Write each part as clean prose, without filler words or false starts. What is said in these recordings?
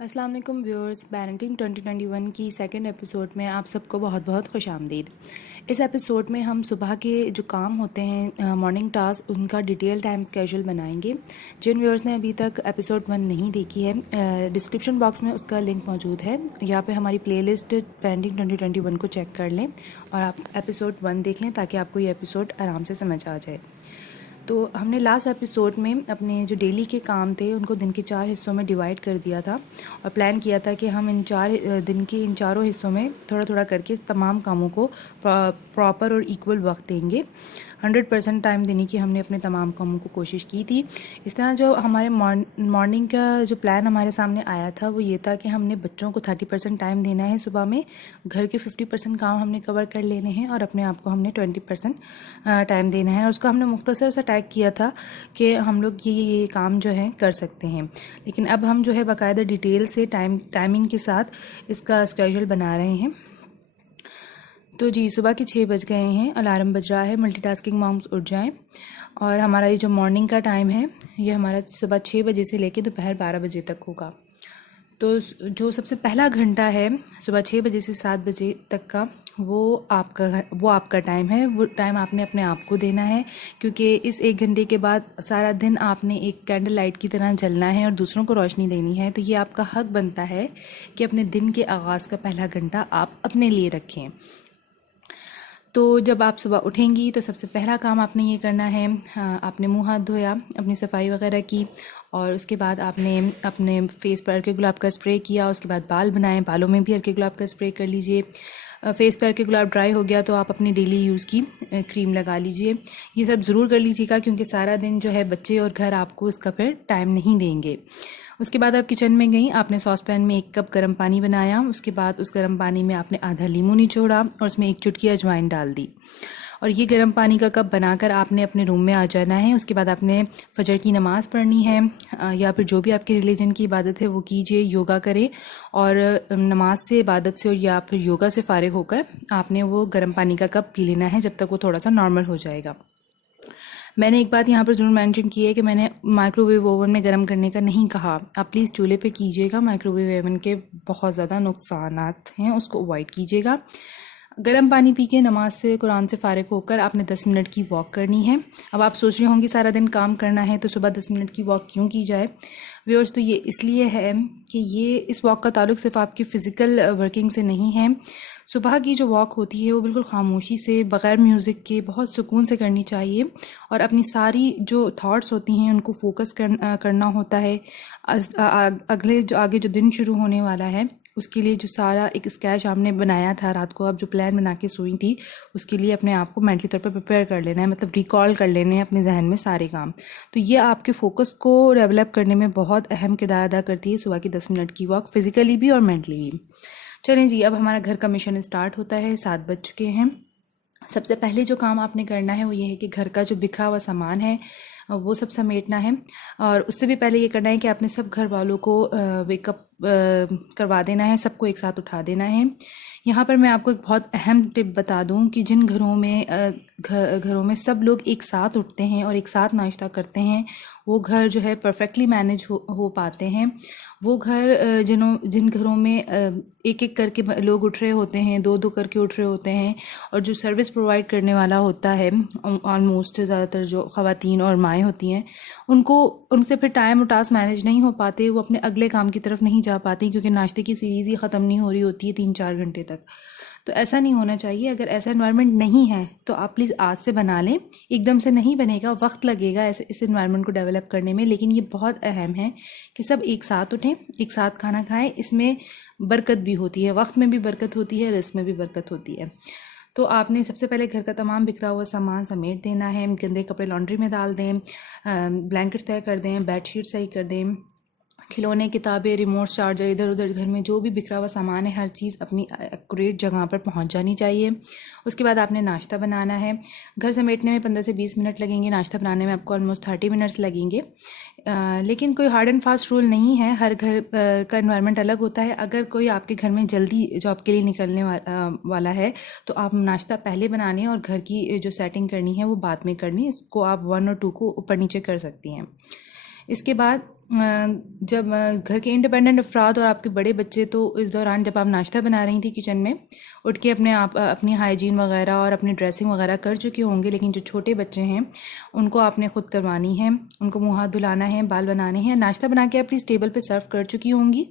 अस्सलाम वालेकुम viewers, parenting 2021 की सेकंड एपिसोड में आप सबको बहुत बहुत खुशामदीद। इस एपिसोड में हम सुबह के जो काम होते हैं, मॉर्निंग टास्क, उनका डिटेल टाइम स्केड्यूल बनाएंगे। जिन व्यूअर्स ने अभी तक एपिसोड 1 नहीं देखी है, डिस्क्रिप्शन बॉक्स में उसका लिंक मौजूद है। यहाँ पे हमारी प्लेलिस्ट पेरेंटिंग 2021 को चेक कर लें और आप एपिसोड 1 देख लें ताकि आपको ये एपिसोड आराम से समझ आ जाए। तो हमने लास्ट एपिसोड में अपने जो डेली के काम थे उनको दिन के 4 हिस्सों में डिवाइड कर दिया था और प्लान किया था कि हम इन दिन के इन चारों हिस्सों में थोड़ा थोड़ा करके तमाम कामों को प्रॉपर और इक्वल वक्त देंगे। 100% टाइम देने की हमने अपने तमाम कामों को कोशिश की थी। इस तरह जो हमारे मॉर्निंग का जो प्लान हमारे सामने आया था वो ये था कि हमने बच्चों को 30% टाइम देना है सुबह में, घर के 50% काम हमने कवर कर लेने हैं और अपने आप को हमने 20% टाइम देना है। और उसको हमने मुख्तसर सा टैग किया था कि हम लोग ये काम जो है कर सकते हैं। लेकिन अब हम जो है बाकायदा डिटेल से टाइमिंग के साथ इसका स्केड्यूल बना रहे हैं। तो जी, सुबह के 6 बज गए हैं, अलार्म बज रहा है, मल्टीटास्किंग मॉम्स उठ जाएं। और हमारा ये जो मॉर्निंग का टाइम है ये हमारा सुबह 6 बजे से लेकर दोपहर 12 बजे तक होगा। तो जो सबसे पहला घंटा है सुबह 6 बजे से 7 बजे तक का, वो आपका टाइम है। वो टाइम आपने अपने आप को देना है, क्योंकि इस 1 घंटे के बाद सारा दिन आपने एक कैंडल लाइट की तरह जलना है और दूसरों को रोशनी देनी है। तो ये आपका हक बनता है कि अपने दिन के आगाज़ का पहला घंटा आप अपने लिए रखें। तो जब आप सुबह उठेंगी तो सबसे पहला काम आपने ये करना है, आपने मुंह हाथ धोया, अपनी सफाई वगैरह की और उसके बाद आपने अपने फेस पर अर्के गुलाब का स्प्रे किया। उसके बाद बाल बनाए, बालों में भी अर्के गुलाब का स्प्रे कर लीजिए। फेस पर अर्के गुलाब ड्राई हो गया तो आप अपनी डेली यूज़ की क्रीम लगा लीजिए। ये सब ज़रूर कर लीजिएगा, क्योंकि सारा दिन जो है बच्चे और घर आपको इसका फिर टाइम नहीं देंगे। उसके बाद आप किचन में गई, आपने सॉस पैन में 1 कप गर्म पानी बनाया। उसके बाद उस गर्म पानी में आपने आधा नींबू निचोड़ा और उसमें 1 चुटकी अजवाइन डाल दी। और ये गर्म पानी का कप बनाकर आपने अपने रूम में आ जाना है। उसके बाद आपने फजर की नमाज़ पढ़नी है, या फिर जो भी आपके रिलीजन की इबादत है वो कीजिए, योगा करें। और नमाज से, इबादत से और या फिर योगा से फ़ारिग होकर आपने वो गर्म पानी का कप पी लेना है जब तक वो थोड़ा सा नॉर्मल हो जाएगा। मैंने एक बात यहाँ पर ज़रूर मेंशन की है कि मैंने माइक्रोवेव ओवन में गर्म करने का नहीं कहा। आप प्लीज़ चूल्हे पे कीजिएगा। माइक्रोवेव ओवन के बहुत ज़्यादा नुकसानात हैं, उसको अवॉइड कीजिएगा। गर्म पानी पी के नमाज से, कुरान से फ़ारिग होकर आपने 10 मिनट की वॉक करनी है। अब आप सोच रहे होंगे सारा दिन काम करना है तो सुबह 10 मिनट की वॉक क्यों की जाए। व्यूअर्स, तो ये इसलिए है कि ये इस वॉक का ताल्लुक सिर्फ आपकी फ़िज़िकल वर्किंग से नहीं है। सुबह की जो वॉक होती है वो बिल्कुल खामोशी से, बग़ैर म्यूज़िक के, बहुत सुकून से करनी चाहिए और अपनी सारी जो थॉट्स होती हैं उनको फोकस करना होता है। अगले जो आगे जो दिन शुरू होने वाला है उसके लिए जो सारा एक स्केच आपने बनाया था रात को, आप जो प्लान बना के सोई थी, उसके लिए अपने आप को मेंटली तौर पर प्रिपेयर कर लेना है, मतलब रिकॉल कर लेने हैं अपने जहन में सारे काम। तो ये आपके फोकस को डेवलप करने में बहुत अहम किरदार अदा करती है सुबह की 10 मिनट की वॉक, फिजिकली भी और मेंटली भी। चलें जी, अब हमारा घर का मिशन स्टार्ट होता है। 7 बज चुके हैं। सबसे पहले जो काम आपने करना है वो ये है कि घर का जो बिखरा हुआ सामान है वो सब समेटना है। और उससे भी पहले ये करना है कि आपने सब घर वालों को वेकअप करवा देना है, सबको एक साथ उठा देना है। यहाँ पर मैं आपको एक बहुत अहम टिप बता दूँ कि जिन घरों में सब लोग एक साथ उठते हैं और एक साथ नाश्ता करते हैं, वो घर जो है परफेक्टली मैनेज हो पाते हैं। वो घर जिन घरों में एक एक करके लोग उठ रहे होते हैं, दो दो करके उठ रहे होते हैं, और जो सर्विस प्रोवाइड करने वाला होता है, ऑलमोस्ट ज़्यादातर जो ख़वातीन और माएँ होती हैं, उनसे फिर टाइम और टास्क मैनेज नहीं हो पाते, वो अपने अगले काम की तरफ नहीं जा पाती, क्योंकि नाश्ते की सीरीज़ ही ख़त्म नहीं हो रही होती है 3-4 घंटे तक। तो ऐसा नहीं होना चाहिए। अगर ऐसा एनवायरनमेंट नहीं है तो आप प्लीज़ आज से बना लें। एकदम से नहीं बनेगा, वक्त लगेगा ऐसे इस एनवायरनमेंट को डेवलप करने में, लेकिन ये बहुत अहम है कि सब एक साथ उठें, एक साथ खाना खाएं। इसमें बरकत भी होती है, वक्त में भी बरकत होती है, रिस्क में भी बरकत होती है। तो आपने सबसे पहले घर का तमाम बिखरा हुआ सामान समेट देना है। गंदे कपड़े लॉन्ड्री में डाल दें, ब्लैंकेट्स तय कर दें, बेडशीट सही कर दें, खिलौने, किताबें, रिमोट, चार्जर, इधर उधर घर में जो भी बिखरा हुआ सामान है, हर चीज़ अपनी एक्यूरेट जगह पर पहुंच जानी चाहिए। उसके बाद आपने नाश्ता बनाना है। घर समेटने में 15 से 20 मिनट लगेंगे, नाश्ता बनाने में आपको ऑलमोस्ट 30 मिनट्स लगेंगे। लेकिन कोई हार्ड एंड फास्ट रूल नहीं है, हर घर का एनवायरनमेंट अलग होता है। अगर कोई आपके घर में जल्दी जॉब के लिए निकलने वाला है तो आप नाश्ता पहले बनाने और घर की जो सेटिंग करनी है वो बाद में करनी। इसको आप 1 और 2 को ऊपर नीचे कर सकती हैं। इसके बाद जब घर के इंडिपेंडेंट अफराद और आपके बड़े बच्चे, तो इस दौरान जब आप नाश्ता बना रही थी किचन में, उठ के अपने आप अपनी हाइजीन वगैरह और अपनी ड्रेसिंग वगैरह कर चुके होंगे, लेकिन जो छोटे बच्चे हैं उनको आपने खुद करवानी है। उनको मुंह हाथ धुलाना है, बाल बनाने हैं, नाश्ता बना के अपनी टेबल पे सर्व कर चुकी होंगी।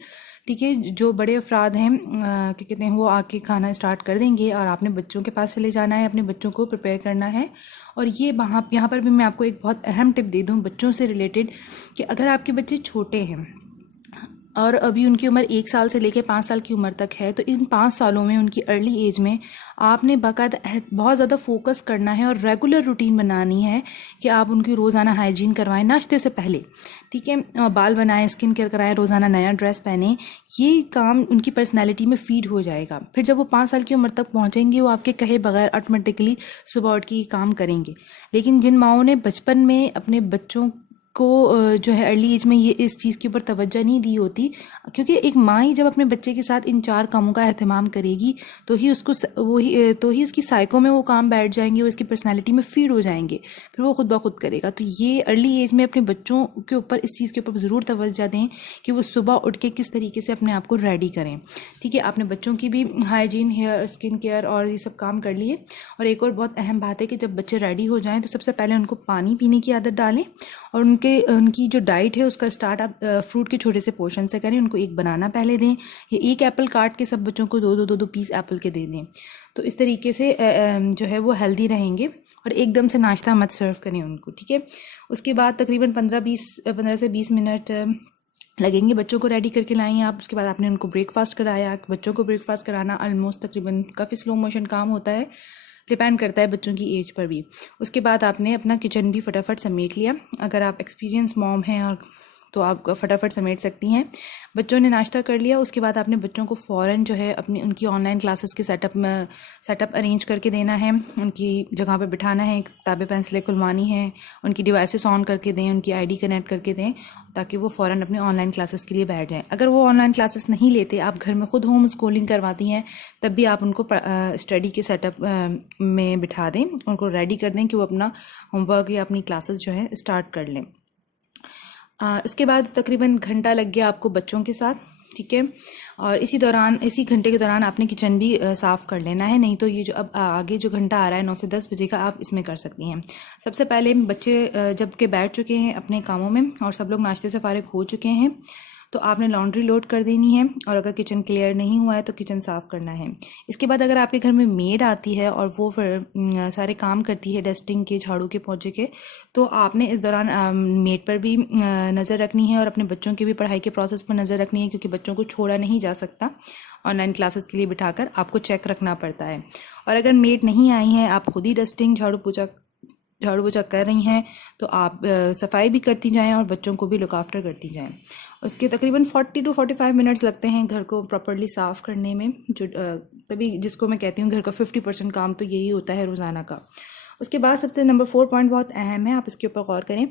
ठीक है, जो बड़े अफराद हैं क्या कहते हैं, वो आके खाना स्टार्ट कर देंगे और आपने बच्चों के पास चले जाना है, अपने बच्चों को प्रिपेयर करना है। और ये यहाँ पर भी मैं आपको एक बहुत अहम टिप दे दूँ बच्चों से रिलेटेड, कि अगर आपके बच्चे छोटे हैं और अभी उनकी उम्र 1 साल से लेकर 5 साल की उम्र तक है, तो इन 5 सालों में, उनकी अर्ली एज में, आपने बाकायदा बहुत ज़्यादा फोकस करना है और रेगुलर रूटीन बनानी है कि आप उनकी रोज़ाना हाइजीन करवाएं नाश्ते से पहले। ठीक है, बाल बनाएं, स्किन केयर कराएं, रोज़ाना नया ड्रेस पहने। ये काम उनकी पर्सनैलिटी में फीड हो जाएगा। फिर जब वो 5 साल की उम्र तक पहुँचेंगे, वो आपके कहे बगैर ऑटोमेटिकली सुबह उठ के ये काम करेंगे। लेकिन जिन माओं ने बचपन में अपने बच्चों को जो है अर्ली एज में ये इस चीज़ के ऊपर तवज्जो नहीं दी होती, क्योंकि एक माँ ही जब अपने बच्चे के साथ इन 4 कामों का एहतमाम करेगी, तो ही उसको तो ही उसकी साइको में वो काम बैठ जाएंगे, वो इसकी पर्सनालिटी में फीड हो जाएंगे, फिर वो खुद ब खुद करेगा। तो ये अर्ली एज में अपने बच्चों के ऊपर इस चीज़ के ऊपर ज़रूर तवज्जो दें कि वो सुबह उठ के किस तरीके से अपने आप को रेडी करें। ठीक है, आपने बच्चों की भी हाइजीन, हेयर, स्किन केयर और ये सब काम कर लिए। और एक और बहुत अहम बात है कि जब बच्चे रेडी हो जाएं तो सबसे पहले उनको पानी पीने की आदत डालें, और उनकी जो डाइट है उसका स्टार्ट आप फ्रूट के छोटे से पोर्शन से करें। उनको एक बनाना पहले दें, या एक एप्पल काट के सब बच्चों को दो पीस एप्पल के दे दें। तो इस तरीके से जो है वो हेल्दी रहेंगे, और एकदम से नाश्ता मत सर्व करें उनको। ठीक है, उसके बाद तकरीबन 15 से 20 मिनट लगेंगे बच्चों को रेडी करके लाएंगे आप। उसके बाद आपने उनको ब्रेकफास्ट कराया। बच्चों को ब्रेकफास्ट कराना ऑलमोस्ट तकरीबन काफ़ी स्लो मोशन काम होता है, डिपेंड करता है बच्चों की एज पर भी। उसके बाद आपने अपना किचन भी फटाफट समेट लिया। अगर आप एक्सपीरियंस मॉम हैं और तो आप फटाफट समेट सकती हैं। बच्चों ने नाश्ता कर लिया, उसके बाद आपने बच्चों को फ़ौरन जो है अपनी उनकी ऑनलाइन क्लासेस के सेटअप अरेंज करके देना है। उनकी जगह पर बिठाना है, किताबें पेंसिलें खुलवानी है, उनकी डिवाइसेस ऑन करके दें, उनकी आईडी कनेक्ट करके दें, ताकि वो फ़ौरन अपने ऑनलाइन क्लासेस के लिए बैठ जाएं। अगर वो ऑनलाइन क्लासेस नहीं लेते, आप घर में खुद होम स्कूलिंग करवाती हैं, तब भी आप उनको स्टडी के सेटअप में बिठा दें, उनको रेडी कर दें कि वो अपना होमवर्क या अपनी क्लासेस जो है स्टार्ट कर लें। उसके बाद तकरीबन घंटा लग गया आपको बच्चों के साथ। ठीक है, और इसी घंटे के दौरान आपने किचन भी साफ़ कर लेना है, नहीं तो ये जो अब आगे जो घंटा आ रहा है 9 से 10 बजे का, आप इसमें कर सकती हैं। सबसे पहले बच्चे जब के बैठ चुके हैं अपने कामों में और सब लोग नाश्ते से फारिग हो चुके हैं, तो आपने लॉन्ड्री लोड कर देनी है, और अगर किचन क्लियर नहीं हुआ है तो किचन साफ़ करना है। इसके बाद अगर आपके घर में मेड आती है और वो फिर सारे काम करती है डस्टिंग के, झाड़ू के, पोंछे के, तो आपने इस दौरान मेड पर भी नज़र रखनी है और अपने बच्चों की भी पढ़ाई के प्रोसेस पर नज़र रखनी है, क्योंकि बच्चों को छोड़ा नहीं जा सकता। ऑनलाइन क्लासेस के लिए बिठाकर आपको चेक रखना पड़ता है। और अगर मेड नहीं आई हैं, आप खुद ही डस्टिंग, झाड़ू पोछा कर रही हैं, तो आप सफाई भी करती जाएं और बच्चों को भी लुक आफ्टर करती जाएं। उसके तकरीबन 40 to 45 मिनट्स लगते हैं घर को प्रॉपर्ली साफ़ करने में, जो तभी जिसको मैं कहती हूँ घर का 50% काम तो यही होता है रोज़ाना का। उसके बाद सबसे नंबर 4 पॉइंट बहुत अहम है, आप इसके ऊपर गौर करें।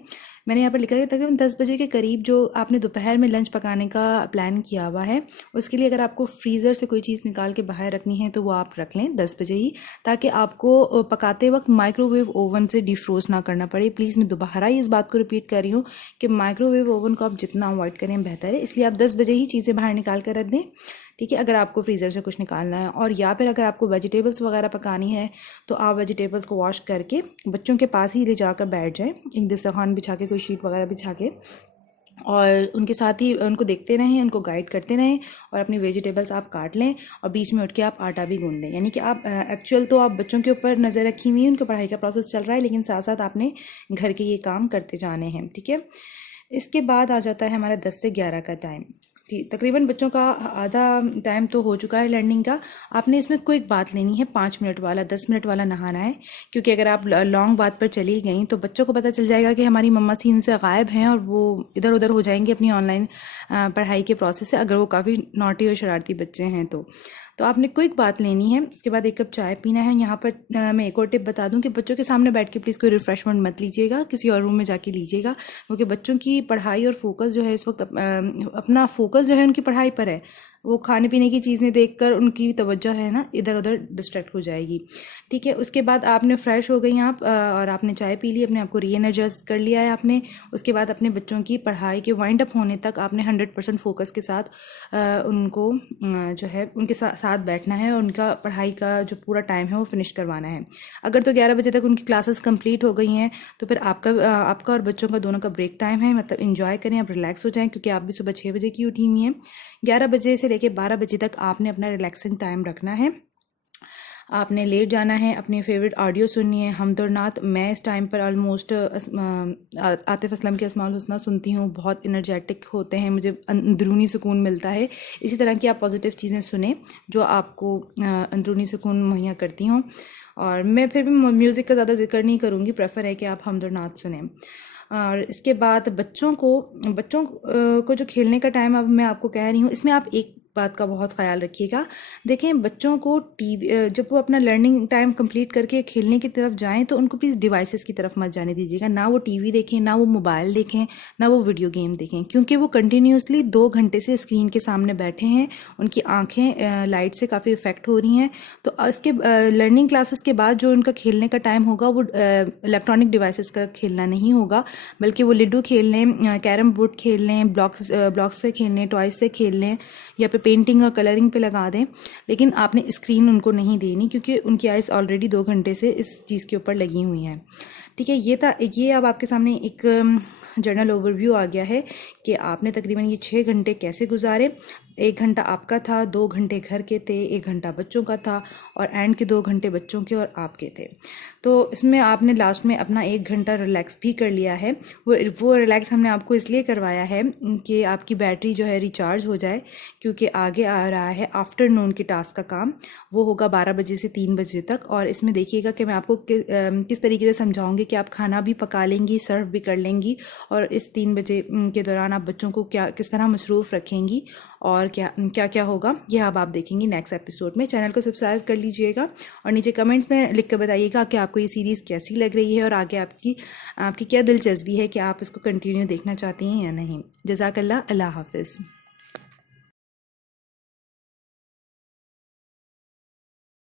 मैंने यहाँ पर लिखा है तकरीबन 10 बजे के करीब जो आपने दोपहर में लंच पकाने का प्लान किया हुआ है, उसके लिए अगर आपको फ्रीज़र से कोई चीज़ निकाल के बाहर रखनी है तो वो आप रख लें 10 बजे ही, ताकि आपको पकाते वक्त माइक्रोवेव ओवन से डिफ्रोस्ट ना करना पड़े। प्लीज़ मैं दोबारा ही इस बात को रिपीट कर रही हूँ कि माइक्रोवेव ओवन को आप जितना अवॉइड करें बेहतर है, इसलिए आप 10 बजे ही चीज़ें बाहर निकाल कर रख दें। ठीक है, अगर आपको फ्रीज़र से कुछ निकालना है, और या फिर अगर आपको वेजिटेबल्स वगैरह पकानी है, तो आप वेजिटेबल्स को वॉश करके बच्चों के पास ही ले जाकर बैठ जाएं, एक दस्तरखान बिछा के, कोई शीट वगैरह बिछा के, और उनके साथ ही उनको देखते रहें, उनको गाइड करते रहें, और अपनी वेजिटेबल्स आप काट लें, और बीच में उठ के आप आटा भी गूंद लें। यानी कि आप एक्चुअल तो आप बच्चों के ऊपर नज़र रखी हुई है, उनके पढ़ाई का प्रोसेस चल रहा है, लेकिन साथ साथ आपने घर के ये काम करते जाने हैं। ठीक है, इसके बाद आ जाता है हमारा 10 से 11 का टाइम। तकरीबन बच्चों का आधा टाइम तो हो चुका है लर्निंग का। आपने इसमें कोई एक बात लेनी है, 5 मिनट वाला, 10 मिनट वाला नहाना है, क्योंकि अगर आप लॉन्ग बात पर चली गई तो बच्चों को पता चल जाएगा कि हमारी मम्मा सीन से गायब हैं, और वो इधर उधर हो जाएंगे अपनी ऑनलाइन पढ़ाई के प्रोसेस से, अगर वो काफ़ी नॉटी और शरारती बच्चे हैं तो आपने क्विक बात लेनी है। उसके बाद 1 कप चाय पीना है। यहाँ पर मैं एक और टिप बता दूं कि बच्चों के सामने बैठ के प्लीज़ कोई रिफ्रेशमेंट मत लीजिएगा, किसी और रूम में जाके लीजिएगा, क्योंकि बच्चों की पढ़ाई और फोकस जो है इस वक्त अपना फोकस जो है उनकी पढ़ाई पर है। वो खाने पीने की चीज़ें देखकर उनकी तवज्जो है ना इधर उधर डिस्ट्रैक्ट हो जाएगी। ठीक है, उसके बाद आपने फ्रेश हो गई आप और आपने चाय पी ली, अपने आप को री एनर्जाइज कर लिया है आपने। उसके बाद अपने बच्चों की पढ़ाई के वाइंड अप होने तक आपने 100% फोकस के साथ उनको जो है उनके साथ बैठना है और उनका पढ़ाई का जो पूरा टाइम है वो फिनिश करवाना है। अगर तो 11 बजे तक उनकी क्लासेस कंप्लीट हो गई हैं तो फिर आपका और बच्चों का दोनों का ब्रेक टाइम है, मतलब इंजॉय करें, आप रिलैक्स हो जाएं, क्योंकि आप भी सुबह 6 बजे की उठी हुई हैं। 11 बजे से लेकर 12 बजे तक आपने अपना रिलैक्सिंग टाइम रखना है। आपने लेट जाना है, अपनी फेवरेट ऑडियो सुननी है, हमद और नात। मैं इस टाइम पर ऑलमोस्ट आतिफ असलम के अस्माउल हुस्ना सुनती हूँ, बहुत इनर्जेटिक होते हैं, मुझे अंदरूनी सुकून मिलता है। इसी तरह की आप पॉजिटिव चीज़ें सुने जो आपको अंदरूनी सुकून मुहैया करती हों। और मैं फिर भी म्यूज़िक का ज़्यादा जिक्र नहीं करूँगी, प्रेफर है कि आप हमद और नात सुने। और इसके बाद बच्चों को जो खेलने का टाइम अब मैं आपको कह रही हूँ, इसमें आप एक बात का बहुत ख्याल रखिएगा। देखें, बच्चों को टीवी जब वो अपना लर्निंग टाइम कंप्लीट करके खेलने की तरफ जाएं तो उनको प्लीज़ डिवाइसेस की तरफ मत जाने दीजिएगा। ना वो टीवी देखें, ना वो मोबाइल देखें, ना वो वीडियो गेम देखें, क्योंकि वो कंटिन्यूसली 2 घंटे से स्क्रीन के सामने बैठे हैं। उनकी आंखें लाइट से काफ़ी इफेक्ट हो रही हैं। तो इसके लर्निंग क्लासेस के बाद जो उनका खेलने का टाइम होगा वो इलेक्ट्रॉनिक डिवाइसेस का खेलना नहीं होगा, बल्कि वो लिडो खेल लें, कैरम बोर्ड खेल लें, ब्लॉक्स से खेल लें, टॉयज से खेल लें, या फिर पेंटिंग और कलरिंग पे लगा दें। लेकिन आपने स्क्रीन उनको नहीं देनी, क्योंकि उनकी आइज़ ऑलरेडी 2 घंटे से इस चीज़ के ऊपर लगी हुई हैं। ठीक है, ये अब आपके सामने एक जर्नल ओवरव्यू आ गया है कि आपने तकरीबन ये 6 घंटे कैसे गुजारे। 1 घंटा आपका था, 2 घंटे घर के थे, 1 घंटा बच्चों का था, और एंड के 2 घंटे बच्चों के और आपके थे। तो इसमें आपने लास्ट में अपना 1 घंटा रिलैक्स भी कर लिया है। वो रिलैक्स हमने आपको इसलिए करवाया है कि आपकी बैटरी जो है रिचार्ज हो जाए, क्योंकि आगे आ रहा है आफ्टरनून के टास्क का काम। वो होगा 12 बजे से 3 बजे तक। और इसमें देखिएगा कि मैं आपको किस तरीके से समझाऊंगी कि आप खाना भी पका लेंगी, सर्व भी कर लेंगी, और इस 3 बजे के दौरान आप बच्चों को किस तरह मसरूफ़ रखेंगी और क्या क्या होगा, यह अब आप देखेंगी नेक्स्ट एपिसोड में। चैनल को सब्सक्राइब कर लीजिएगा और नीचे कमेंट्स में लिख कर बताइएगा कि आपको ये सीरीज़ कैसी लग रही है और आगे आपकी क्या दिलचस्पी है कि आप इसको कंटिन्यू देखना चाहती हैं या नहीं। जज़ाकल्लाह, अल्लाह हाफ़िज़।